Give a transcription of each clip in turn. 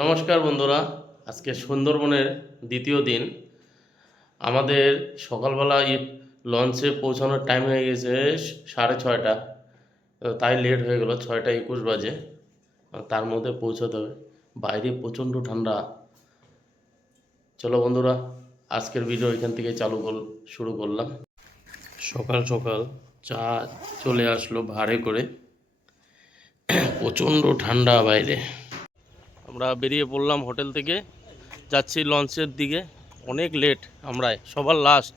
নমস্কার বন্ধুরা, আজকে সুন্দরবনের দ্বিতীয় দিন। আমাদের সকালবেলা লঞ্চে পৌঁছানোর টাইম হয়ে গেছে সাড়ে ছয়টা। তাই লেট হয়ে গেল, ছয়টা একুশ বাজে। তার মধ্যে পৌঁছাতে হবে। বাইরে প্রচণ্ড ঠান্ডা। চলো বন্ধুরা, আজকের ভিডিও এখান থেকে চালু কর শুরু করলাম। সকাল সকাল চা চলে আসলো ভাড়ে করে। প্রচণ্ড ঠান্ডা বাইরে। আমরা বেরিয়ে পড়লাম হোটেল থেকে। যাচ্ছি লঞ্চের দিকে। অনেক লেট আমরা সবার লাস্ট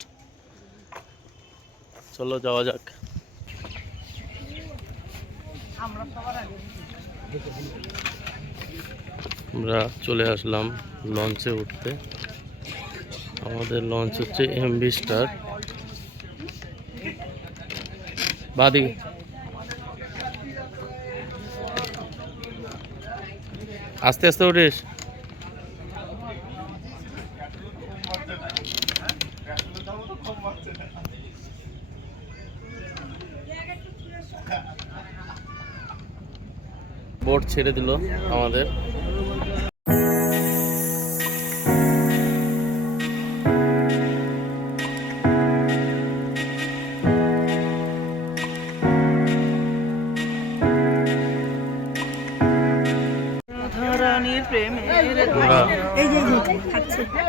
চলো যাওয়া যাক। আমরা চলে আসলাম লঞ্চে উঠতে। আমাদের লঞ্চ হচ্ছে এমবি স্টার বাদিকে আস্তে আস্তে উঠিস। বোট ছেড়ে দিল আমাদের।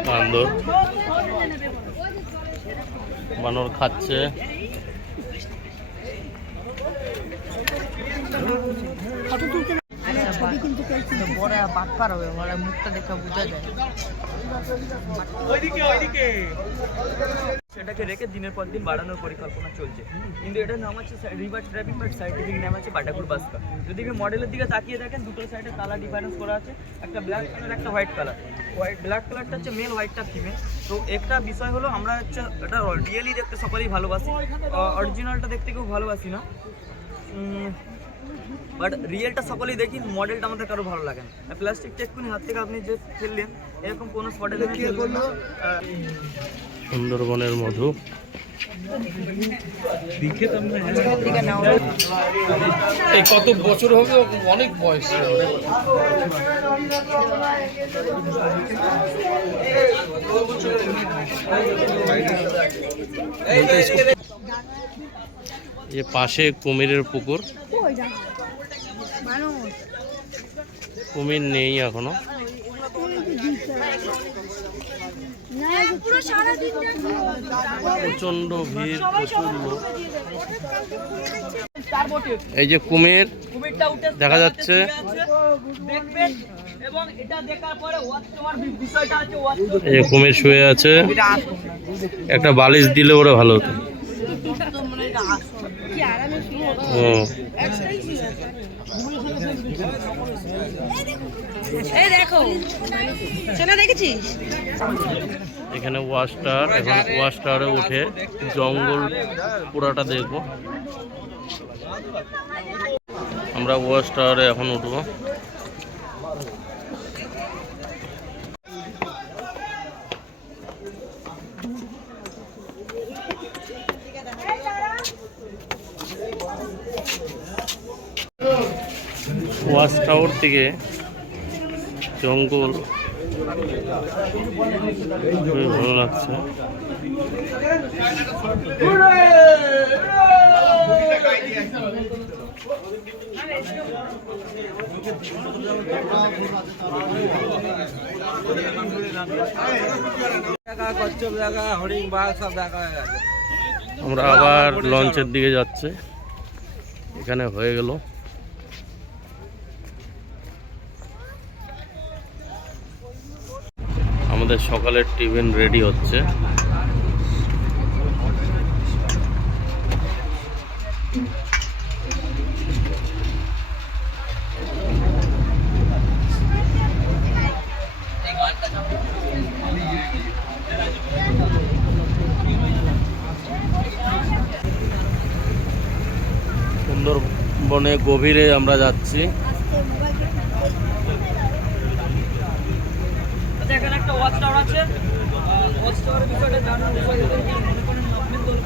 বান্দর বানর খাচ্ছে। বড় বাটপার হবে বড় মুখটা দেখে বোঝা যায়। সেটাকে রেখে দিনের পর দিন বাড়ানোর পরিকল্পনা চলছে। কিন্তু এটার নাম আছে রিভার ট্র্যাপিং বাট সাইন্টিফিক নাম আছে বাটাকুর বাস্কা। যদি আপনি মডেলের দিকে তাকিয়ে দেখেন, দুটো সাইডে কালার ডিফারেন্স করা আছে। একটা ব্ল্যাক কালার একটা হোয়াইট কালার হোয়াইট ব্ল্যাক কালারটা হচ্ছে মেল হোয়াইটটা ফিমেল তো একটা বিষয় হলো, আমরা হচ্ছে এটা রিয়েলি দেখতে সকলেই ভালোবাসি। অরিজিনালটা দেখতে কেউ ভালোবাসি না। বাট রিয়েলটা সকলেই দেখি মডেলটা আমাদের কারও ভালো লাগে না। প্লাস্টিকটা এক্ষুনি হাত থেকে আপনি যে ফেললেন এরকম কোনো স্পটে সুন্দরবনের মধু। এই কত বছর হবে? অনেক বয়স। যে পাশে কুমিরের পুকুর। কুমির নেই এখনও। প্রচণ্ড ভিড় প্রচুর লোক এই যে কুমির, দেখা যাচ্ছে। এই যে কুমির শুয়ে আছে। একটা বালিশ দিলে ওরা ভালো হতো। হুম এই দেখো। দেখেছিস? এখানে ওয়াশ টাওয়ার এখন ওয়াশ উঠে জঙ্গল পুরাটা দেখব। আমরা ওয়াশ টাওয়ারে এখন উঠবো। ওয়াশ টাওয়ার থেকে জঙ্গল। খুবই ভালো লাগছে। আমরা আবার লঞ্চের দিকে যাচ্ছে। এখানে হয়ে গেল। আমাদের সকালের টিফিন রেডি হচ্ছে। সুন্দরবনে গভীরে আমরা যাচ্ছি। ওয়াচ টাওয়ার আছে। ওয়াচ টাওয়ারের বিষয়টা জানার বিষয় মনে করেন গভর্নমেন্ট দল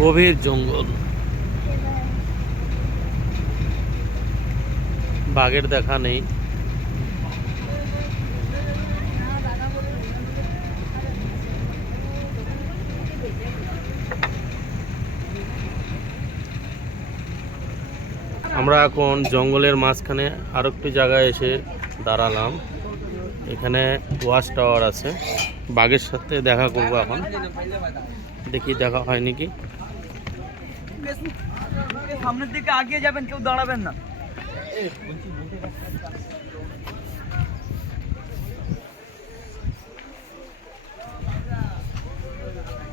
গভীর জঙ্গল। বাঘের দেখা নেই। আমরা এখন জঙ্গলের মাঝখানে আরও একটি জায়গায় এসে দাঁড়ালাম। এখানে ওয়াশ টাওয়ার আছে। বাঘের সাথে দেখা করব এখন। দেখি দেখা হয় নাকি। সামনের দিকে আগিয়ে যাবেন, কেউ দাঁড়াবেন না।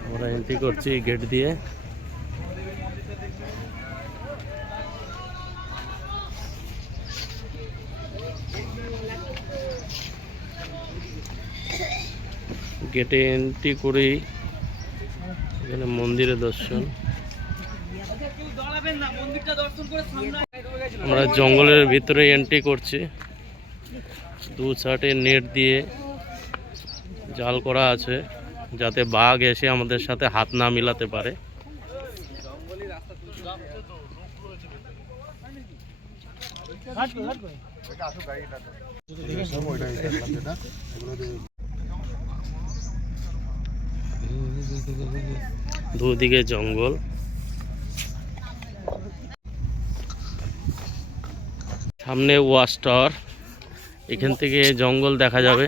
আমরা এন্ট্রি করছি গেট দিয়ে। গেটে এন্ট্রি করেই এখানে মন্দিরের দর্শন কেউ দাঁড়াবেন না মন্দিরটা দর্শন করে সামনে আমরা জঙ্গলের ভিতরে এন্ট্রি করছি। দু সাইডে নেট দিয়ে জাল করা আছে, যাতে বাঘ এসে আমাদের সাথে হাত না মিলাতে পারে। দুদিকে জঙ্গল। সামনে ওয়াশ টাওয়ার। এখান থেকে জঙ্গল দেখা যাবে।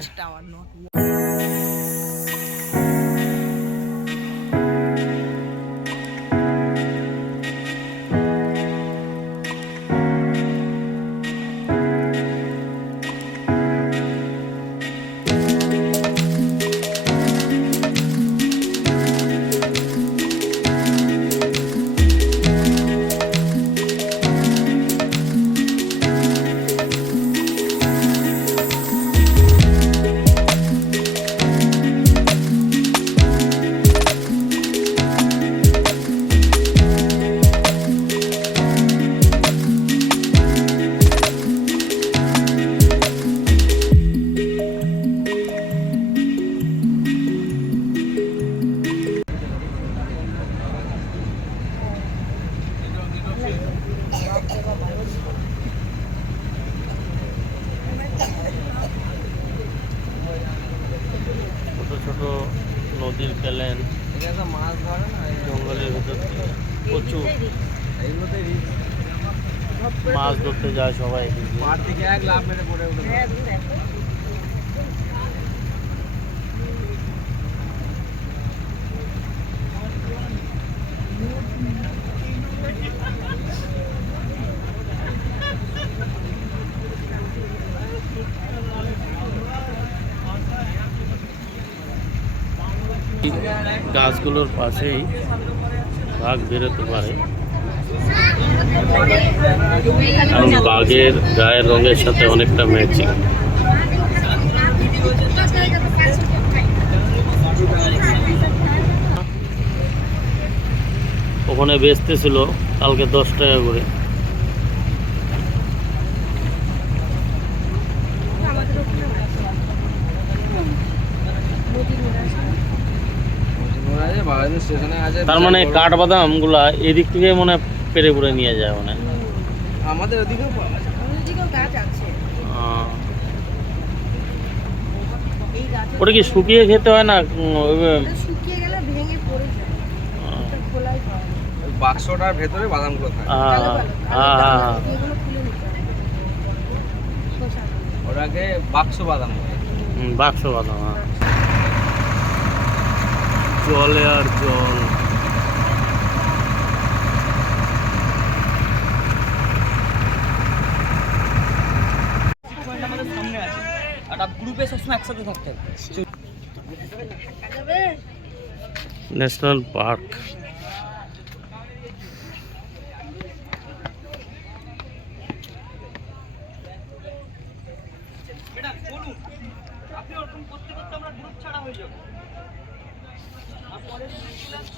গাছগুলোর পাশেই বাঘ বেরোতে পারে। কারণ বাঘের গায়ের রঙের সাথে অনেকটা ম্যাচিং। ওখানে বেচতেছিল কালকে দশ টাকা করে আমাদের ওখানে আছে। নদীর মোড় আছে। স্টেশনে আছে তার মানে কাঠবাদামগুলা এদিক থেকে মনে হয় পেরে পুরে নিয়ে যায় মানে আমাদের ওদিকেও ওটা কি শুকিয়ে খেতে হয় না শুকিয়ে গেলে ভেঙে পড়ে যায়। ওটা খোলাই পাওয়া যায় ওই বাক্সটার ভেতরে বাদামগুলো থাকে। ওটাকে বাক্স বাদাম বলে। হুম, বাক্স বাদাম হ্যাঁ। জলে আর জল। সামনে আছে। একটা গ্রুপে সবসময় একসাথে থাকতে হবে। ন্যাশনাল পার্ক এটা বলুন আপনি ওরকম করতে করতে আমরা গ্রুপ ছাড়া হয়ে যাব আর পরে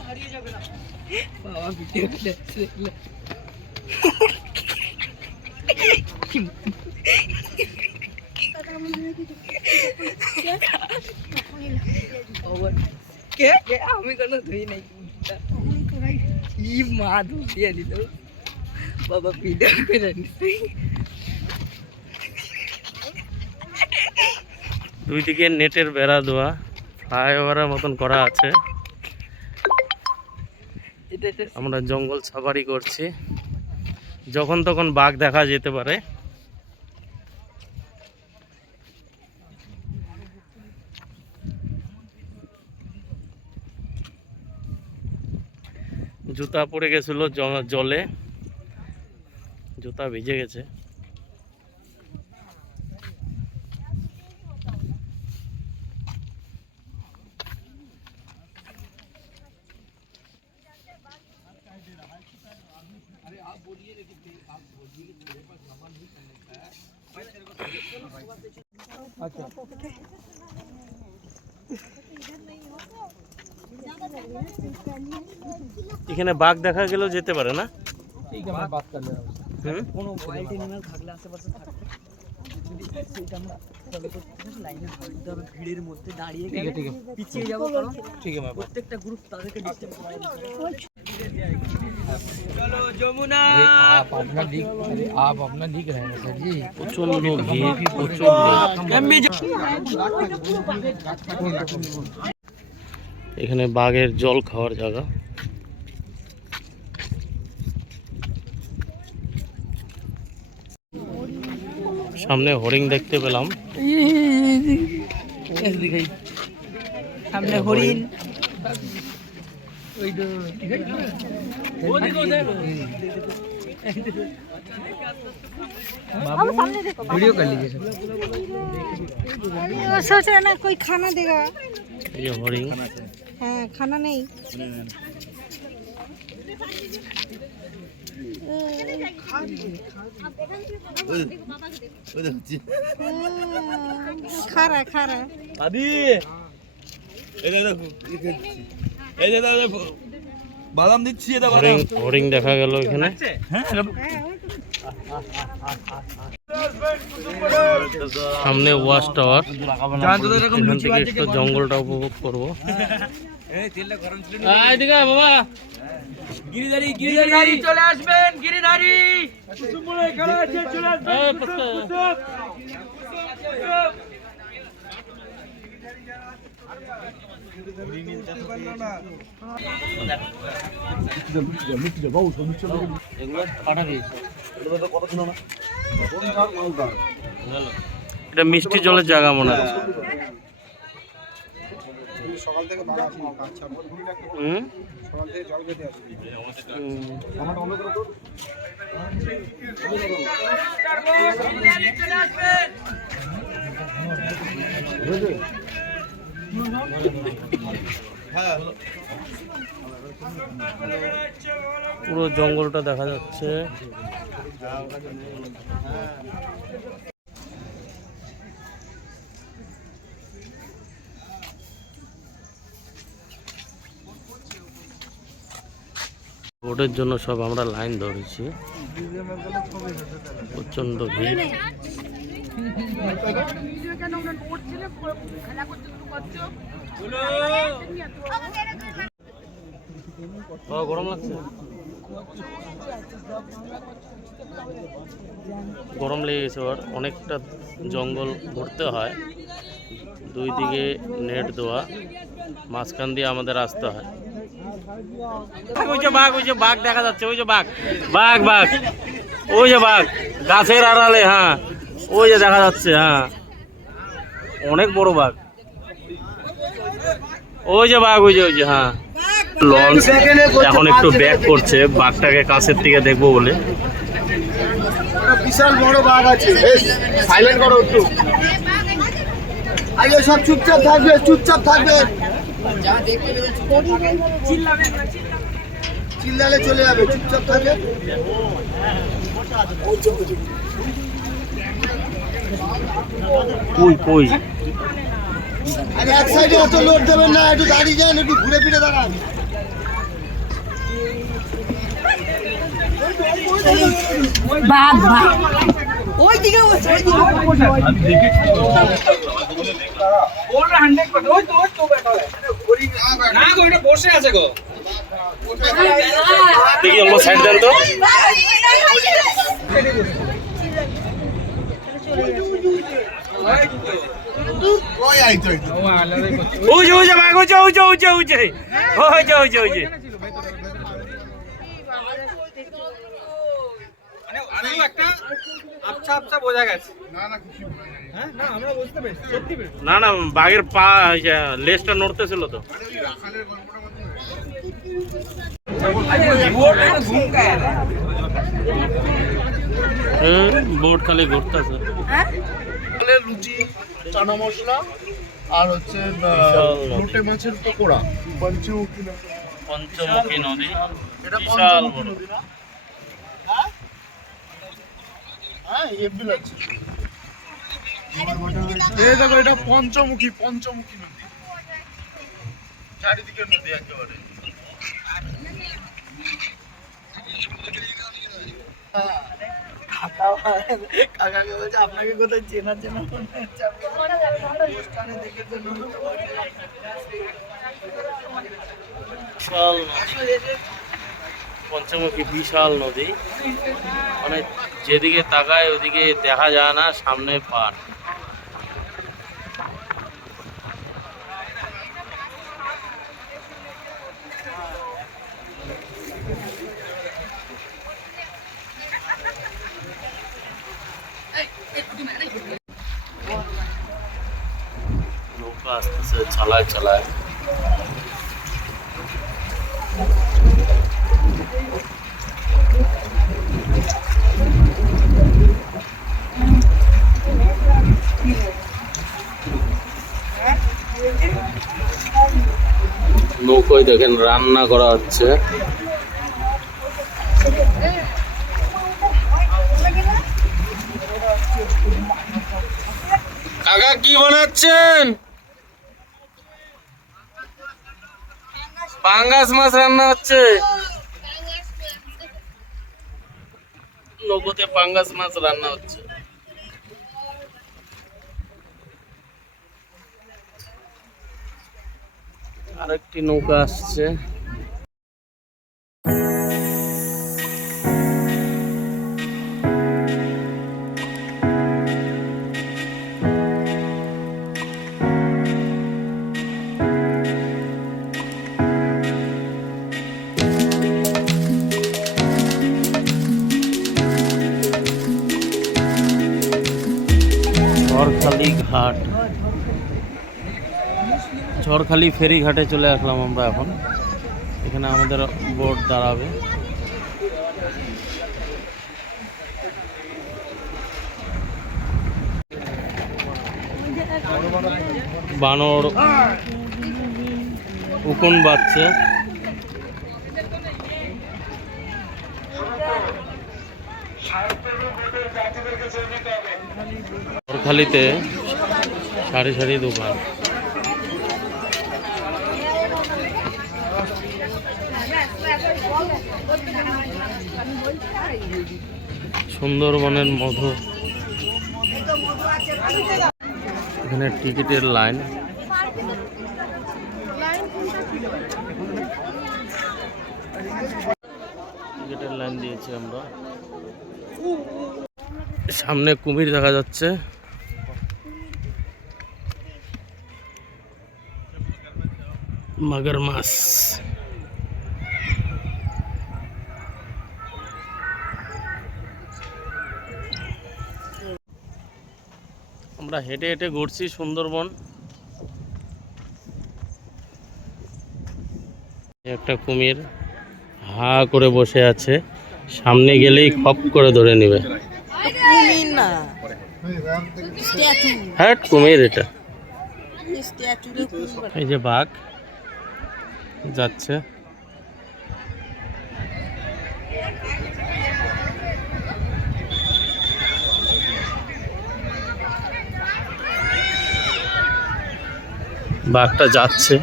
হারিয়ে যাবে না বাবা ভিডিও দেখছে কে? মা ধুলিয়ে দিল বাবা ভিডিও করে দুই দিকে নেটের বেড়া দেওয়া ফ্লাইওভারের মতন করা আছে। আমরা জঙ্গল সাফারি করছি। যখন তখন বাঘ দেখা যেতে পারে। জুতা পড়ে গেছিল জলে। জুতা ভিজে গেছে। এখানে বাঘ দেখা গেলেও যেতে পারে না হুম কোনো ওয়াইল্ড অ্যানিমাল থাকলে আশেপাশে থাকবে যদি সেটা আমরা ফলো করতে লাইনে হাঁটতে হবে ভিড়ের মধ্যে দাঁড়িয়ে গেলে পিছিয়ে যাবো কারণ ঠিক আছে প্রত্যেকটা গ্রুপ তাদেরকে ডিস্টার্ব করা চলো যমুনা आप अपना लिख अरे आप अपना लिख रहे हैं सर जी প্রচন্ড ভিড় প্রচন্ড এখানে বাঘের জল খাওয়ার জায়গা সামনে হরিণ দেখতে পেলাম সামনে হরিণ वीडियो कर लीजिए सर वो सोच रहा ना कोई खाना देगा এই যে হ্যাঁ খানা নেই। এই যে বাদাম দিচ্ছি এটা হরিং দেখা গেল এখানে। হ্যাঁ সামনে ওয়াচ টাওয়ার। এখান থেকে একটু জঙ্গলটা উপভোগ করব। বাবা। গিরিধারী গিরিধারী। চলে আসবেন গিরিধারী। এগুলো কাটা দিয়েছে। এটা মিষ্টি জলের জায়গা মনে? হুম। পুরো জঙ্গলটা দেখা যাচ্ছে ভোটের জন্য সব আমরা লাইন ধরেছি। প্রচণ্ড ভিড়। গরম লাগছে। গরম লেগে গেছে ওর। অনেকটা জঙ্গল ঘুরতে হয়। দুই দিকে নেট দেওয়া মাঝখান দিয়ে আমাদের আসতে হয়। ওই যে বাঘ ওই যে বাঘ দেখা যাচ্ছে ওই যে বাঘ। বাঘ বাঘ। ওই যে বাঘ গাছের আড়ালে হ্যাঁ। ওই যে দেখা যাচ্ছে হ্যাঁ। অনেক বড় বাঘ। ওই যে বাঘ ওই যে ওই যে হ্যাঁ। লঞ্চ এখন একটু ব্যাক করছে বাঘটাকে কাছের থেকে দেখব বলে। বিশাল বড় বাঘ আছে। সাইলেন্ট করো একটু। আগে সব চুপচাপ থাকবে চুপচাপ থাকবে। চিল্লালে চলে যাবে চুপচাপ থাকবে। কই কই? আরে এক সাইডে অত লোড দেবেন না একটু দাঁড়িয়ে যান একটু ঘুরে ফিরে দাঁড়ান। বাবা ওই দিকে বসে আছে গো দেখি অল্প সাইড দেন তো ওই আইতো ওই যে ওই যে ওই যে ওই যে ওই যে ওই যে উজে উজে উজে উজে উজে উজে না না বাঘের পা লেজটা নড়তেছিল তো। বোট খালি ঘুরতেছে। লুচি চানা মশলা আর হচ্ছে লোটে মাছের পকোড়া। পঞ্চমুখী না পঞ্চমুখী নদী এটা বিশাল পঞ্চমুখী বড়। নদী না হ্যাঁ? হ্যাঁ এফবিল আছে এই দেখো এটা পঞ্চমুখী পঞ্চমুখী নদী। চারিদিকে নদী একেবারে। কাকাকে বলছে আপনাকে কোথায় চেনা চেনা মনে হচ্ছে? দেখেছেন পঞ্চমুখী বিশাল নদী। মানে যেদিকে তাকায় ওদিকে দেখা যায় না সামনে পার রান্না করা হচ্ছে। কাকা, কি বানাচ্ছেন? পাঙ্গাস মাছ রান্না হচ্ছে। নৌকোতে পাঙ্গাস মাছ রান্না হচ্ছে। আরেকটি নৌকা আসছে। ঝড়খালি ঘাট। ঝড়খালি ফেরি ঘাটে চলে আসলাম আমরা এখন। এখানে আমাদের বোট দাঁড়াবে। বানর উকুন বাজছে। ঝড়খালিতে সারি সারি দোকান। সুন্দরবনের মধু। এখানে টিকিটের লাইন। টিকিটের লাইন দিয়েছি আমরা। সামনে কুমির দেখা যাচ্ছে। মগর আমরা হেঁটে হেঁটে ঘুরছি সুন্দরবন। একটা কুমির হা করে বসে আছে, সামনে গেলেই খপ করে ধরে নেবে। হ্যাঁ কুমির এটা। এই যে বাঘ যাচ্ছে। বাঘটা যাচ্ছে।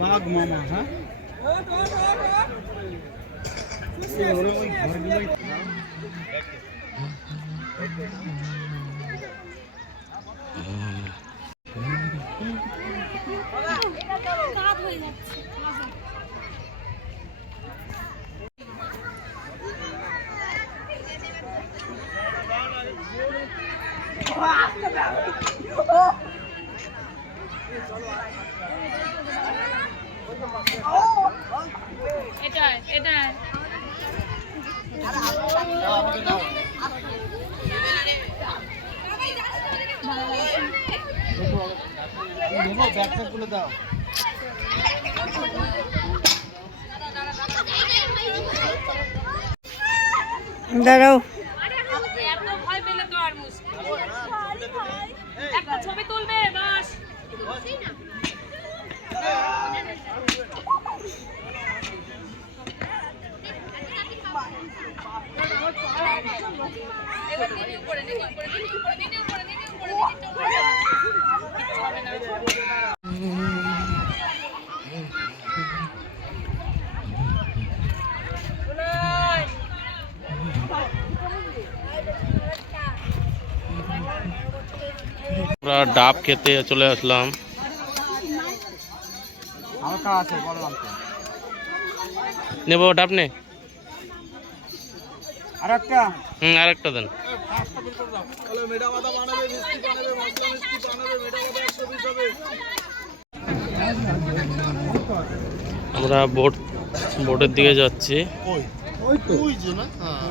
বাঘ মামা হ্যাঁ কাজ হয়ে যাচ্ছে এটাই এটাই দাঁড়াও এত ভয় পেলে তো আর মুশকিল একটা ছবি তুলবে বাস আমরা ডাব খেতে চলে আসলাম। নেব ডাব নে? হুম আরেকটা দেন। আমরা বোট বোটের দিকে যাচ্ছি। ওই তো। ওই যে না? হ্যাঁ।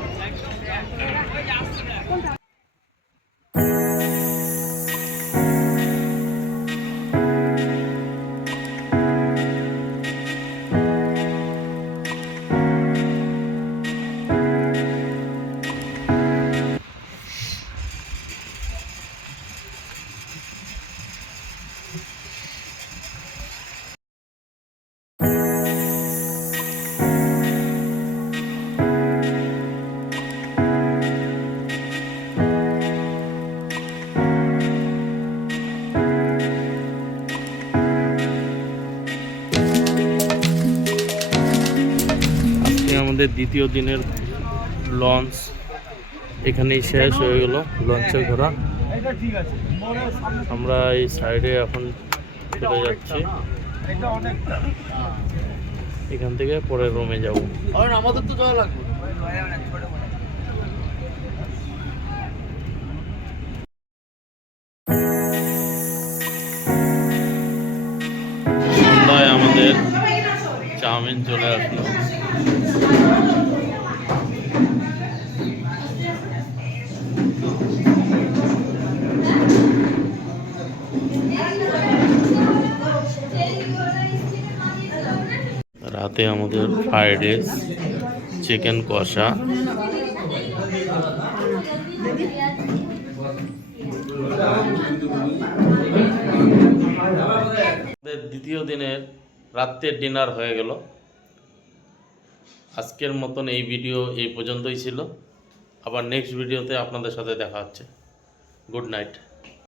আমাদের দ্বিতীয় দিনের লঞ্চ এখানেই শেষ হয়ে গেল লঞ্চে ঘোরা। আমরা এই সাইডে এখন চলে যাচ্ছি। এখান থেকে পরে রুমে যাব। আমাদের তো যাওয়া লাগবে। সন্ধ্যায় আমাদের চাউমিন চলে আসলো। রাতে আমাদের ফ্রাইড রাইস চিকেন কষা। দ্বিতীয় দিনের রাত্রের ডিনার হয়ে গেল। আজকের মতন এই ভিডিও এই পর্যন্তই ছিল। আবার নেক্সট ভিডিওতে আপনাদের সাথে দেখা হচ্ছে। Good night